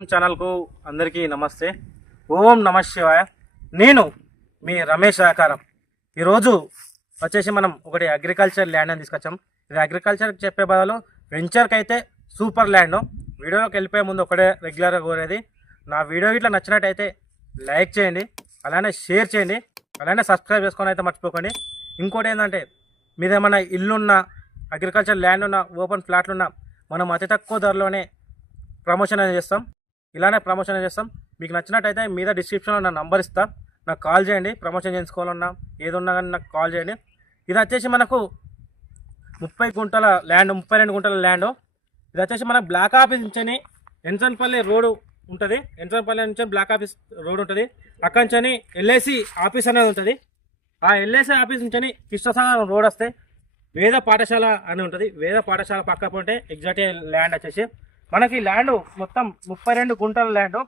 ఛానల్కు అందరికీ నమస్తే. ఓం నమ శివాయ. నేను మీ రమేష్ ఆకారం ఈరోజు వచ్చేసి మనం ఒకటి అగ్రికల్చర్ ల్యాండ్ అని తీసుకొచ్చాం. ఇది అగ్రికల్చర్ చెప్పే బదులు వెంచర్కి అయితే సూపర్ ల్యాండ్. వీడియోలోకి వెళ్ళిపోయే ముందు ఒకటే రెగ్యులర్గా కోరేది. నా వీడియో ఇట్లా నచ్చినట్టయితే లైక్ చేయండి. అలానే షేర్ చేయండి. అలానే సబ్స్క్రైబ్ చేసుకొని అయితే మర్చిపోకండి. ఇంకోటి ఏంటంటే మీదేమన్నా ఇల్లున్నా అగ్రికల్చర్ ల్యాండ్ ఉన్న ఓపెన్ ఫ్లాట్లున్నా మనం అతి తక్కువ ధరలోనే ప్రమోషన్ అనేది చేస్తాం. ఇలానే ప్రమోషన్ చేస్తాం. మీకు నచ్చినట్టయితే మీద డిస్క్రిప్షన్లో నా నంబర్ ఇస్తా. నాకు కాల్ చేయండి ప్రమోషన్ చేయించుకోవాలన్నా ఏది ఉన్నా కానీ నాకు కాల్ చేయండి. ఇది వచ్చేసి మనకు ముప్పై గుంటల ల్యాండ్ ముప్పై రెండు గుంటల ల్యాండ్ ఇది వచ్చేసి మనకు బ్లాక్ ఆఫీస్ నుంచని ఎన్సన్పల్లి రోడ్ ఉంటుంది. ఎన్సన్పల్లి నుంచి బ్లాక్ ఆఫీస్ రోడ్ ఉంటుంది. అక్కడి నుంచి ఎల్ఐసి ఆఫీస్ అనేది ఉంటుంది. ఆ ఎల్ఐసి ఆఫీస్ నుంచి కృష్ణసాగర్ రోడ్ వస్తే వేద పాఠశాల అని ఉంటుంది. వేద పాఠశాల పక్క పోతే ఎగ్జాక్ట్ ల్యాండ్ వచ్చేసి మనకి ల్యాండ్ మొత్తం ముప్పై రెండు గుంటల ల్యాండ్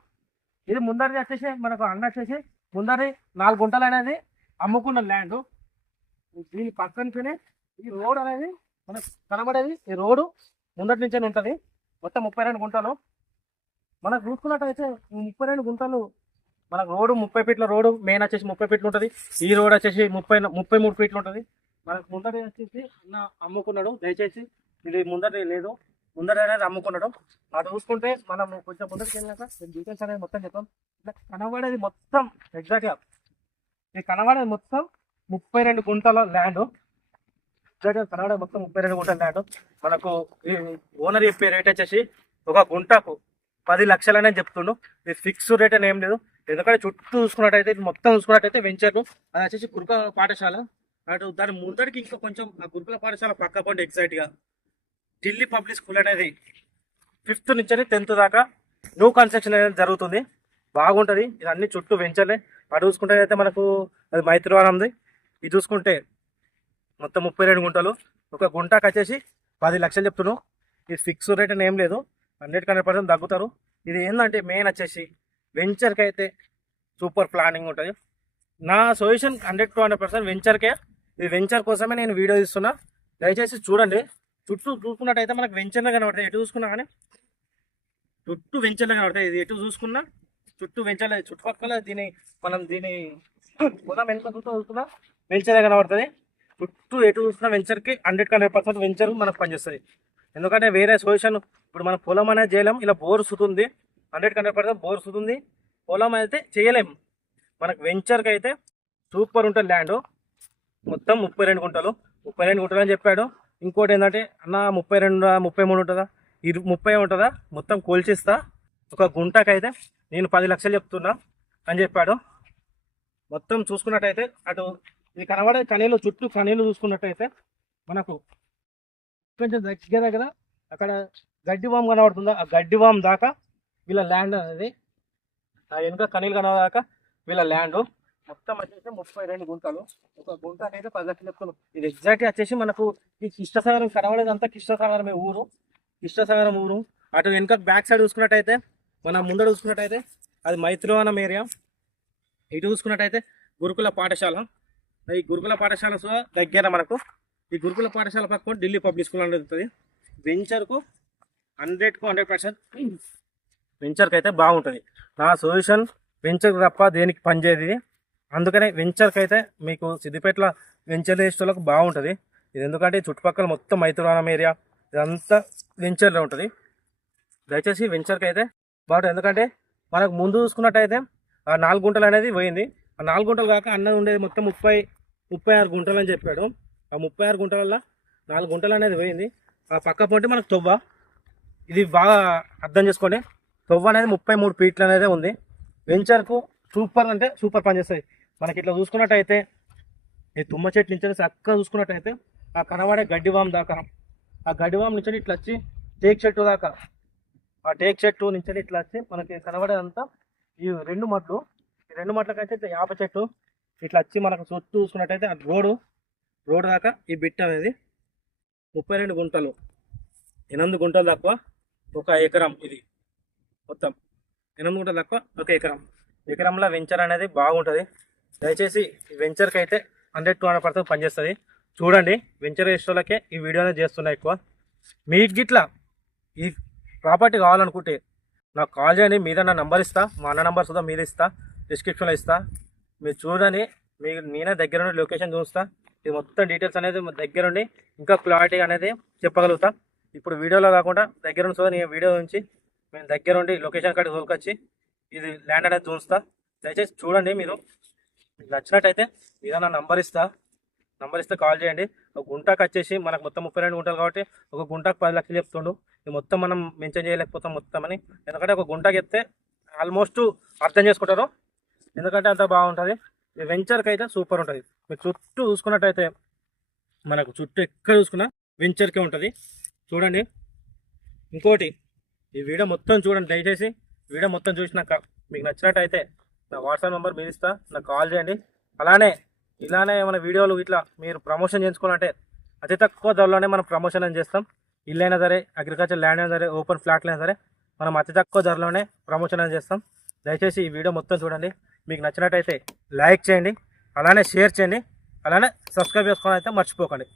ఇది ముందరి వచ్చేసి మనకు అన్న వచ్చేసి ముందరి నాలుగు గుంటలు అనేది అమ్ముకున్న ల్యాండ్ దీని పక్కన ఈ రోడ్ అనేది మనకు కనబడేది. ఈ రోడ్డు ముందటి నుంచే ఉంటుంది. మొత్తం ముప్పై రెండు గుంటలు. మనకు చూసుకున్నట్టయితే ఈ ముప్పై రెండు గుంటలు మనకు రోడ్డు ముప్పై ఫీట్ల రోడ్డు మెయిన్ వచ్చేసి ముప్పై ఫీట్లు ఉంటుంది. ఈ రోడ్ వచ్చేసి ముప్పై ముప్పై మూడు ఫీట్లు ఉంటుంది. మనకు ముందటి వచ్చేసి అన్న అమ్ముకున్నాడు. దయచేసి ఇది ముందటి లేదు. ముందర అనేది అమ్ముకున్నాడు అటు చూసుకుంటే మనం కొంచెం ముందరికి వెళ్ళినాక డీటెయిల్స్ అనేది మొత్తం చెప్తాం. ఇట్లా కనబడేది మొత్తం ఎగ్జాక్ట్గా ఇది కనబడేది మొత్తం ముప్పై రెండు గుంటల ల్యాండ్ ఎగ్జాక్ట్గా కనబడేది మొత్తం ముప్పై రెండు గుంటల ల్యాండ్ మనకు ఈ ఓనర్ చెప్పే రేట్ వచ్చేసి ఒక గుంటకు పది లక్షలనే చెప్తుండు. ఇది ఫిక్స్ రేట్ అని ఏం లేదు. ఎందుకంటే చుట్టూ చూసుకున్నట్టయితే ఇది మొత్తం చూసుకున్నట్టయితే వెంచర్ అది వచ్చేసి గురుక పాఠశాల. అటు దాని ముందరికి ఇంకా కొంచెం ఆ గురుకుల పాఠశాల పక్క పండు ఎగ్జాక్ట్గా ఢిల్లీ పబ్లిక్ స్కూల్ అనేది ఫిఫ్త్ నుంచి టెన్త్ దాకా న్యూ కన్స్ట్రక్షన్ అనేది జరుగుతుంది. బాగుంటుంది. ఇది అన్ని చుట్టూ వెంచర్లే అటు చూసుకుంటే అయితే మనకు అది మైత్రివనంది. ఇది చూసుకుంటే మొత్తం ముప్పై రెండు గుంటలు. ఒక గుంటకు వచ్చేసి పది లక్షలు చెప్తున్నాను ఇది ఫిక్స్ రేట్ అని ఏం లేదు. హండ్రెడ్ హండ్రెడ్ పర్సెంట్ తగ్గుతారు. ఇది ఏంటంటే మెయిన్ వచ్చేసి వెంచర్కి అయితే సూపర్ ప్లానింగ్ ఉంటుంది. నా solution hundred to hundred percent వెంచర్కే ఇది వెంచర్ కోసమే నేను వీడియో తీస్తున్నా. దయచేసి చూడండి. చుట్టూ చూసుకున్నట్టయితే మనకు వెంచర్లో కనబడతాయి. ఎటు చూసుకున్నా కానీ చుట్టూ వెంచర్లో కనబడతాయి. ఇది ఎటు చూసుకున్నా చుట్టూ వెంచర్లు చుట్టుపక్కల దీని మనం దీని పొలం ఎంత చూస్తూ చూసుకున్నా వెంచరే కనబడుతుంది చుట్టూ ఎటు చూసుకున్న వెంచర్కి హండ్రెడ్ హండ్రెడ్ పర్సెంట్ వెంచర్ మనకు పనిచేస్తుంది. ఎందుకంటే వేరే సొల్యూషన్ ఇప్పుడు మన పొలం అనేది చేయలేం. ఇలా బోర్ సుతుంది. హండ్రెడ్ హండ్రెడ్ పర్సెంట్ బోర్ సుతుంది. పొలం అయితే చేయలేం. మనకు వెంచర్కి అయితే సూపర్ ఉంటుంది ల్యాండ్ మొత్తం ముప్పై రెండు గుంటలు. ముప్పై రెండు గుంటలు అని చెప్పాడు. ఇంకోటి ఏంటంటే అన్న ముప్పై రెండు ముప్పై మూడు ఉంటుందా? ఇరు ముప్పై ఉంటుందా? మొత్తం కోల్చిస్తా. ఒక గుంటకైతే నేను పది లక్షలు చెప్తున్నా అని చెప్పాడు. మొత్తం చూసుకున్నట్టయితే అటు ఇది కనబడే కనీలు చుట్టూ కనీలు చూసుకున్నట్టయితే మనకు కొంచెం దగ్గర దగ్గర అక్కడ గడ్డి వామ్ కనబడుతుందా? ఆ గడ్డి వామ్ దాకా వీళ్ళ ల్యాండ్ అనేది ఆ వెనుక కనీలు కనబడాక వీళ్ళ ల్యాండ్. మొత్తం వచ్చేసి ముప్పై రెండు గుంటలు ఒక గుంట అనేది పది లక్షలు చెప్తున్నాం ఇది ఎగ్జాక్ట్ వచ్చేసి మనకు ఈ కృష్ణసాగరం కనబడేదంతా కృష్ణసాగరమే ఊరు. కృష్ణసాగరం ఊరు. అటు వెనుక బ్యాక్ సైడ్ చూసుకున్నట్టయితే మనం ముందర చూసుకున్నట్టయితే అది మైత్రివనం ఏరియా ఇటు చూసుకున్నట్టయితే గురుకుల పాఠశాల. ఈ గురుకుల పాఠశాల దగ్గర మనకు ఈ గురుకుల పాఠశాల పక్కన ఢిల్లీ పబ్లిక్ స్కూల్ అనేది ఉంటుంది. వెంచర్కు హండ్రెడ్కు హండ్రెడ్ పర్సెంట్ వెంచర్కి అయితే బాగుంటుంది. నా సొల్యూషన్ వెంచర్ తప్ప దేనికి పనిచేయదు అందుకనే వెంచర్కి అయితే మీకు సిద్దిపేటలో వెంచర్ బాగుంటుంది. ఇది ఎందుకంటే చుట్టుపక్కల మొత్తం మైత్రివనం ఏరియా ఇదంతా వెంచర్లో ఉంటుంది. దయచేసి వెంచర్కి అయితే బాగుంటుంది ఎందుకంటే మనకు ముందు చూసుకున్నట్టయితే ఆ నాలుగు గుంటలు అనేది పోయింది. ఆ నాలుగు గుంటలు కాక అన్నది ఉండేది మొత్తం ముప్పై ముప్పై ఆరు గుంటలు అని చెప్పాడు. ఆ ముప్పై ఆరు గుంటలల్లో నాలుగు గుంటలు అనేది పోయింది. ఆ పక్క పొంటి మనకు తొవ్వ. ఇది బాగా అర్థం చేసుకోండి. తొవ్వ అనేది ముప్పై మూడు ఫీట్లు అనేది ఉంది. వెంచర్కు సూపర్ అంటే సూపర్ పనిచేస్తుంది మనకి ఇట్లా చూసుకున్నట్టయితే ఈ తుమ్మ చెట్టు నుంచి చక్కగా చూసుకున్నట్టయితే ఆ కనబడే గడ్డివాం దాకా ఆ గడ్డివాం నుంచి ఇట్లా వచ్చి టేక్ చెట్టు దాకా ఆ టేక్ చెట్టు నుంచి ఇట్లా వచ్చి మనకి కనబడేదంతా ఈ రెండు మట్లు ఈ రెండు మట్లకైతే యాప చెట్టు ఇట్లా వచ్చి మనకు చుట్టూ చూసుకున్నట్టయితే ఆ రోడ్డు రోడ్డు దాకా ఈ బిట్ అనేది ముప్పై రెండు గుంటలు ఎనిమిది గుంటలు తక్కువ ఒక ఎకరం ఇది మొత్తం. ఎనిమిది గుంటలు తక్కువ ఒక ఎకరం. ఎకరంలో వెంచర్ అనేది బాగుంటుంది. దయచేసి వెంచర్కి అయితే హండ్రెడ్ టూ హండ్రెడ్ పర్సెంట్ పనిచేస్తుంది. చూడండి వెంచర్ ఇష్టలకే ఈ వీడియోనే చేస్తున్నా ఎక్కువ. మీకు గిట్లా ఈ ప్రాపర్టీ కావాలనుకుంటే నాకు కాల్ చేయండి మీద నా నంబర్ ఇస్తా మా అన్న నంబర్ సుదా మీద ఇస్తా డిస్క్రిప్షన్లో ఇస్తా. మీరు చూడండి మీకు నేనే దగ్గర నుండి లొకేషన్ చూస్తా. ఇది మొత్తం డీటెయిల్స్ అనేది మా దగ్గర ఉండి ఇంకా క్లారిటీ అనేది చెప్పగలుగుతా. ఇప్పుడు వీడియోలో కాకుండా దగ్గర నుంచి చూడ నేను వీడియో నుంచి మేము దగ్గర ఉండి లొకేషన్ కాడికి తోలుకొచ్చి ఇది ల్యాండ్ అనేది చూస్తా. దయచేసి చూడండి మీరు. మీకు నచ్చినట్టయితే ఏదైనా నా నంబర్ ఇస్తా. నంబర్ ఇస్తే కాల్ చేయండి. ఒక గుంటకు వచ్చేసి మనకు మొత్తం ముప్పై రెండు గుంటలు కాబట్టి ఒక గుంటకు పది లక్షలు చెప్తుండు. ఇది మొత్తం మనం మెన్షన్ చేయలేకపోతాం మొత్తం అని. ఎందుకంటే ఒక గుంటకు చెప్తే ఆల్మోస్ట్ అర్థం చేసుకుంటారు. ఎందుకంటే అంత బాగుంటుంది. ఈ వెంచర్కి అయితే సూపర్ ఉంటుంది. మీరు చుట్టూ చూసుకున్నట్టయితే మనకు చుట్టూ ఎక్కడ చూసుకున్నా వెంచర్కే ఉంటుంది. చూడండి. ఇంకోటి ఈ వీడియో మొత్తం చూడండి. దయచేసి వీడియో మొత్తం చూసినాక మీకు నచ్చినట్టయితే నా వాట్సాప్ నెంబర్ మీరు ఇస్తా నాకు కాల్ చేయండి. అలానే ఇలానే ఏమైనా వీడియోలు ఇట్లా మీరు ప్రమోషన్ చేయించుకోవాలంటే అతి తక్కువ ధరలోనే మనం ప్రమోషన్ అని చేస్తాం. ఇల్లైనా సరే అగ్రికల్చర్ ల్యాండ్ అయినా సరే ఓపెన్ ఫ్లాట్లు అయినా సరే మనం అతి తక్కువ ధరలోనే ప్రమోషన్ అని చేస్తాం. దయచేసి ఈ వీడియో మొత్తం చూడండి. మీకు నచ్చినట్టయితే లైక్ చేయండి. అలానే షేర్ చేయండి. అలానే సబ్స్క్రైబ్ చేసుకోవాలని అయితే మర్చిపోకండి.